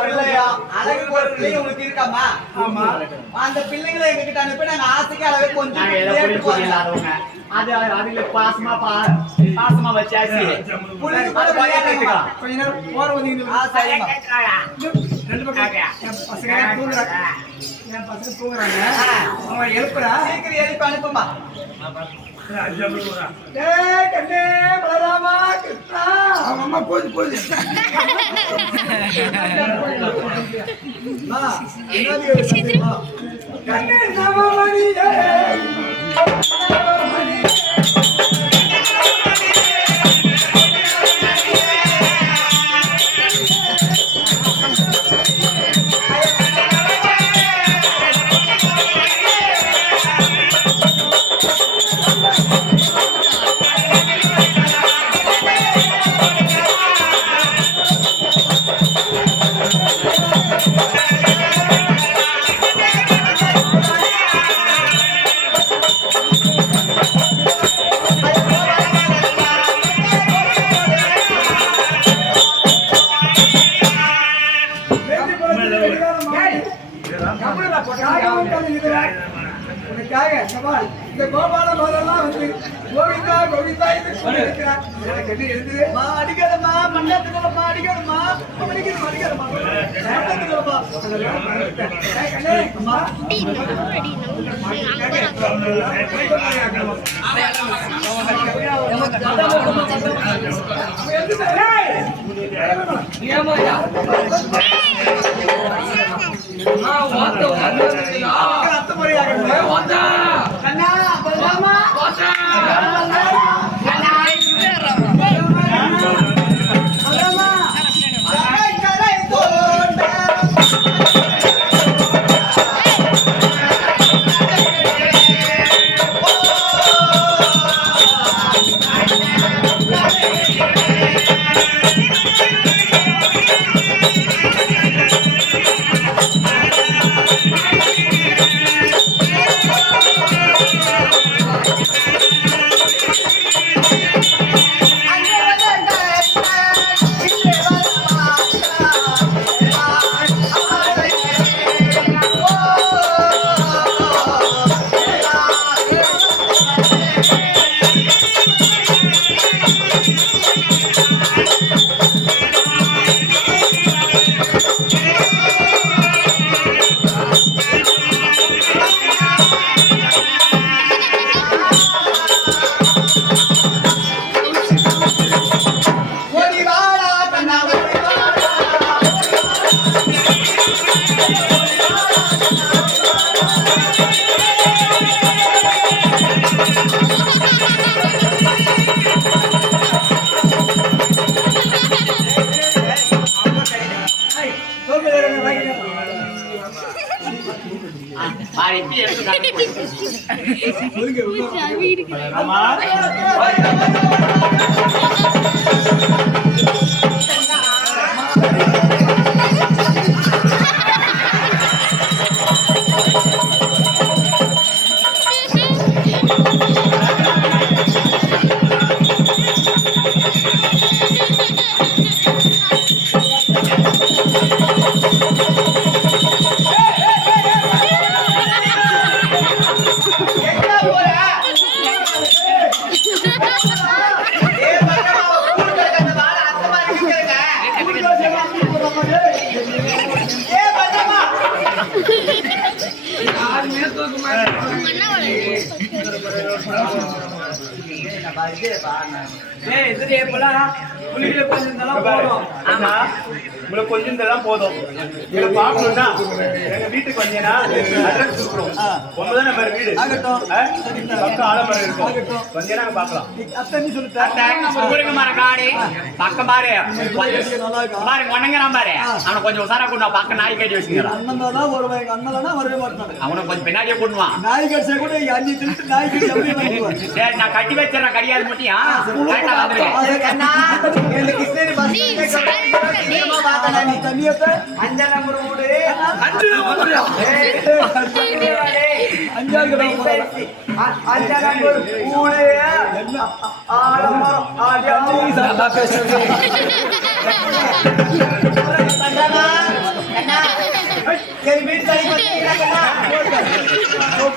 பிள்ளையா? அழகு ஒரு பிள்ளைங்க உங்களுக்கு இருக்காமா? ஆமா. அந்த பிள்ளைங்களை எங்ககிட்ட அனுப்பி நாங்க ஆசைக்கு அளவு கொஞ்சம் அது அதுல பாசமா பா பாசமா வச்சாச்சு. புள்ளைங்க கூட அது பையன் விளையாடுங்க. கொஞ்ச நேரம் போற வந்து. ரெண்டு பக்கம் பசங்க தூங்குறாங்க என் பசங்க தூங்குறாங்க. அவன் எழுப்புறா. சீக்கிரம் எழுப்பி அனுப்புமா அம்மா போது போது? கண்ணே கோவிந்தா கோவிந்தா என்று சொல்லியிருக்கிறார் எனக்கு என்ன எழுதுது அம்மா, அடிக்காதம்மா, மண்ணாத்துக்குள்ளம்மா, அடிக்காதம்மா. அடிக்காதம்மா, அடிக்காதம்மா. மண்ணாத்துக்குள்ளம்மா. எடுத்து ஏய் இதுல எப்பலாம் புலிகளை கொஞ்சம் இருந்தாலும் போதும் ஆமா. உங்களுக்கு கொஞ்சம் இருந்தாலும் போதும். இதை பார்க்கணும்னா எங்க வீட்டுக்கு வந்தீங்கன்னா அட்ரஸ் கொடுக்குறோம் ஒன்பதாம் நம்பர் வீடு? பக்கம் ஆலமரம் இருக்கும். வந்தீங்கன்னா பார்க்கலாம். அத்தை நீ சொல்லிட்டா அத்தை, ஊருக்கு மர காடு பக்கம் பாரு. பாரு ஒண்ணுங்கிறான் பாரு. அவனை கொஞ்சம் உசாரா கொண்டு பக்கம் நாய் கட்டி வச்சுக்கிறான் அண்ணன் தான் வருவேன். எங்க அண்ணன் வரவே மாட்டாங்க அவனை கொஞ்சம் பின்னாடியே வா. நாய் கடிச்சா கூட அஞ்சு திட்டு நாய் கடிச்சு. சரி நான் கட்டி வச்சிடறேன். கடியாது மட்டும் கரெக்டா வந்துருவேன் அஞ்சாம் நம்பர் வீடு. அஞ்சாம் நம்பர் அஞ்சாம் நம்பர் வீடு. ஆலமரம்? சரி வீட்டு?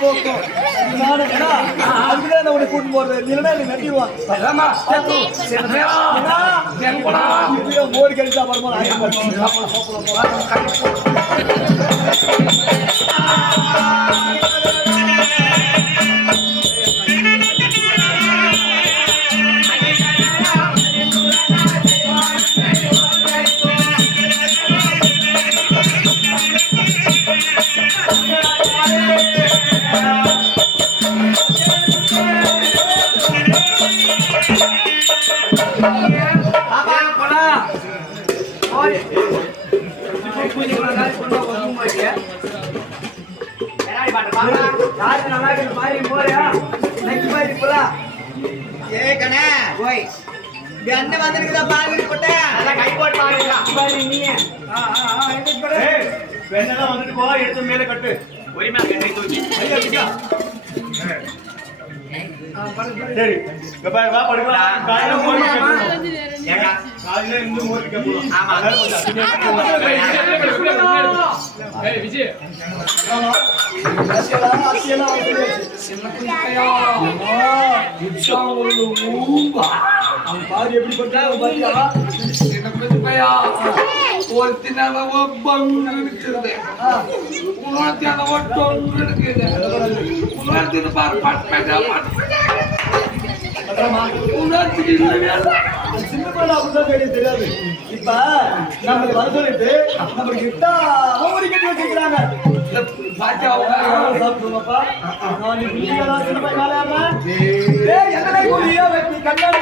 போ, போ, போ. நானு, ஏன்னா, அதுக்குதான் நான் உன்னை கூட்டிட்டு போறது. நீ இல்லைன்னா என்னை நட்டிடுவான். கழிச்சா பாப்பா? நல்லா இருக்கிற மாதிரி போறியா? நெக்ஸ்ட் மாதிரி போலாம். ஏய் கண்ணே, ஓய். இப்படி வந்திருக்குதா பாரு கொட்டை? அதான் கை போட்டு பாருடா. பாரு நீ. ஆ, ஆ, ஆ, வந்துட்டு போ எடுத்து மேல கட்டு ஒருமையா கண்ணை தூக்கி. ஐயா, ஐயா. சரி வா படுக்கலாம் காலையில ஏங்க, காலையில இருந்து மோர் கட்டணும். ஆமா. அதனால கொஞ்சம் அப்படியே அரசியலா, அரசியலா வந்து. அம்மா, தெரியாது. இப்ப நம்மளுக்கு வர சொல்லிட்டு நம்மளுக்கு கிட்ட ஓடி கட்டி வச்சிருக்கிறாங்க. சாப்பிடுவாப்பா நான் சின்ன பையன் கண்ணாடி.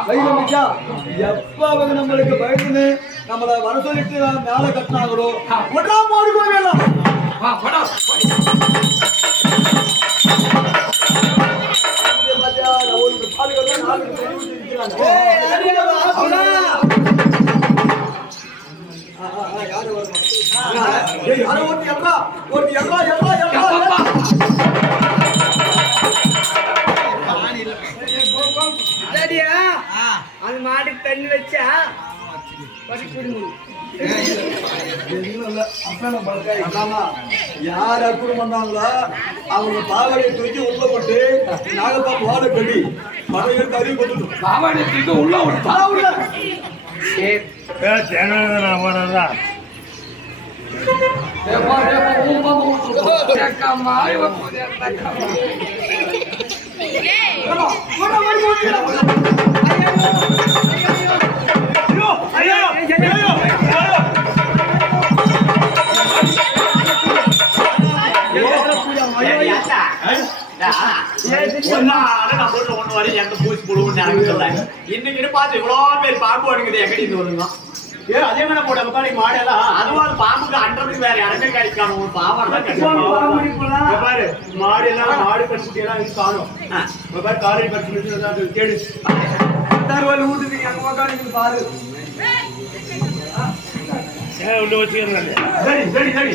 தெரியுமாங்களா கையில மச்சா எப்ப அவங்க நம்மளுக்கு பயந்து நம்மள வர சொல்லிட்டு மேல கட்டினாங்களோ ஒன்றா மோடி போயிடலாம். பாத்தியா நான் ஒரு பால் கட்டுறேன் நாலு சரியா? அது மாட்டுக்கு தண்ணி வச்சா யார் அற்புதம் பண்ணாங்களோ அவங்க பாவடையை தூக்கி உள்ள போட்டு நாகப்பாம்பு வாழை கட்டி பறவைகள் கறி கொண்டு உள்ள உள்ள ஐயோ, இன்னைக்கு ஐயோ, பார்த்து இவ்வளவு பேர் பாம்பு அடிக்குது எங்கடி இருந்து வருங்க ஏ, அதே மாதிரி போட முக்காடி மாடெல்லாம் அதுவும் அது பாம்புக்கு அன்றதுக்கு வேற இடமே கிடைக்காம ஒரு பாவம் பாரு மாடு எல்லாம் மாடு கடிச்சிட்டு எல்லாம் இது காணும். பாரு காலை அது கேடு தருவல் ஊட்டுக்கு எங்க பக்கம் நீங்க பாரு. சரி சரி சரி.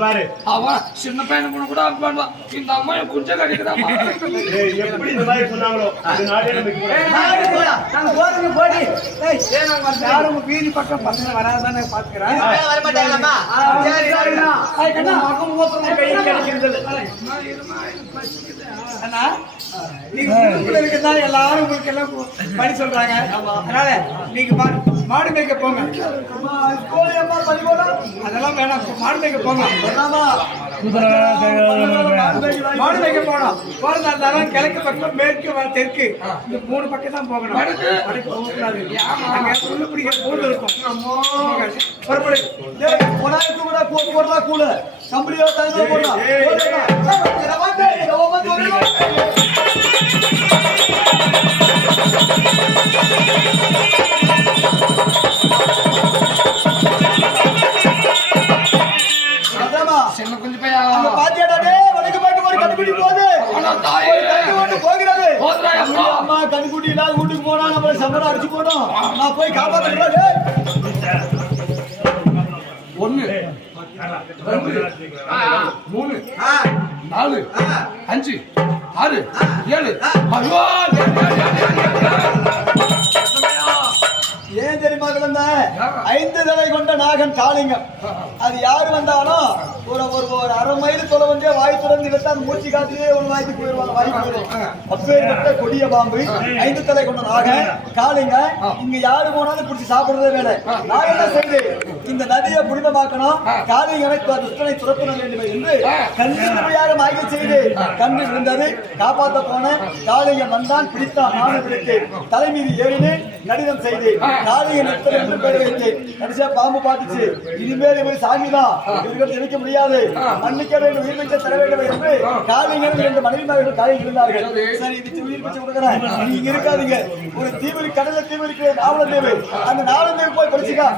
பாரு அவன் சின்ன கூட பண்ணுவான் இந்த அம்மா எப்படி இந்த மாதிரி சொன்னாங்களோ அது நாடே நமக்கு வீதி பக்கம் பசங்க வராதானே பாத்துக்கிறேன் அண்ணா நீங்க உள்ளுக்குள்ள எல்லாரும் உங்களுக்கு எல்லாம் பணி சொல்றாங்க. அதனால நீங்க மாடு மேய்க்க போங்க. கோழி அம்மா அதெல்லாம் வேணாம். மாடு மேய்க்க போங்க. மாடு மேய்க்க போனோம் போறதா இருந்தாலும் கிழக்கு பக்கம் மேற்கு தெற்கு. இந்த மூணு பக்கம் தான் போகணும். வடக்கு? போகக்கூடாது அங்க பிடிக்கிற இருக்கும். புறப்படு. கூட கூட்டு போடுறா கூடு. கம்பெனியோட தகுந்த கன்னுக்குட்டி இல்லாத வீட்டுக்கு போனா நம்மள சம்பளம் அடிச்சு போடும் நான் போய் காப்பாத்துறேன். ஒண்ணு. மூணு. நாலு. அஞ்சு. ஆறு ஏழு. ஏன் தெரியுமா கிடந்த ஐந்து தலை கொண்ட நாகன் காளிங்கம் அது யாரு வந்தாலும் ஒரு ஒரு ஒரு அரை மைல் தொலை வந்து வாய் திறந்து எடுத்தா அந்த மூச்சு ஒரு வாய்க்கு போயிடுவாங்க வாய் போயிடும். அப்பேற்பட்ட கொடிய பாம்பு ஐந்து தலை கொண்ட நாகன் காளிங்க இங்க யாரு போனாலும் பிடிச்சி சாப்பிடுறதே வேலை. நான் என்ன செய்து இந்த நதியை புனிதமாக்கணும் காளிங்கனை துஷ்டனை துரத்தின வேண்டும் என்று கண்ணியாக மாய்க்க செய்து கண்ணு விழுந்தது காப்பாத்த போன காளிங்க வந்தான் பிடித்தான் நானும் தலைமீது ஏறினேன் கடிதம் செய்து காளிங்க நிறுத்தல் என்று பேர் கடைசியா பாம்பு பார்த்துச்சு. இனிமேல் இவர் சாமிதான். இவர்கள் ஜெயிக்க முடியாது. மன்னிக்க வேண்டும் உயிர் பிச்சை தர வேண்டும் என்று காளிங்க இரண்டு மனைவிமார்கள் காலில் இருந்தார்கள். சரி இது உயிர் பிச்சை கொடுக்குறேன். நீங்க இருக்காதீங்க. ஒரு தீவு கடல தீவிரிக்கிற இருக்கிற நாவல தீவு அந்த நாவல தேவை போய் படிச்சுக்கா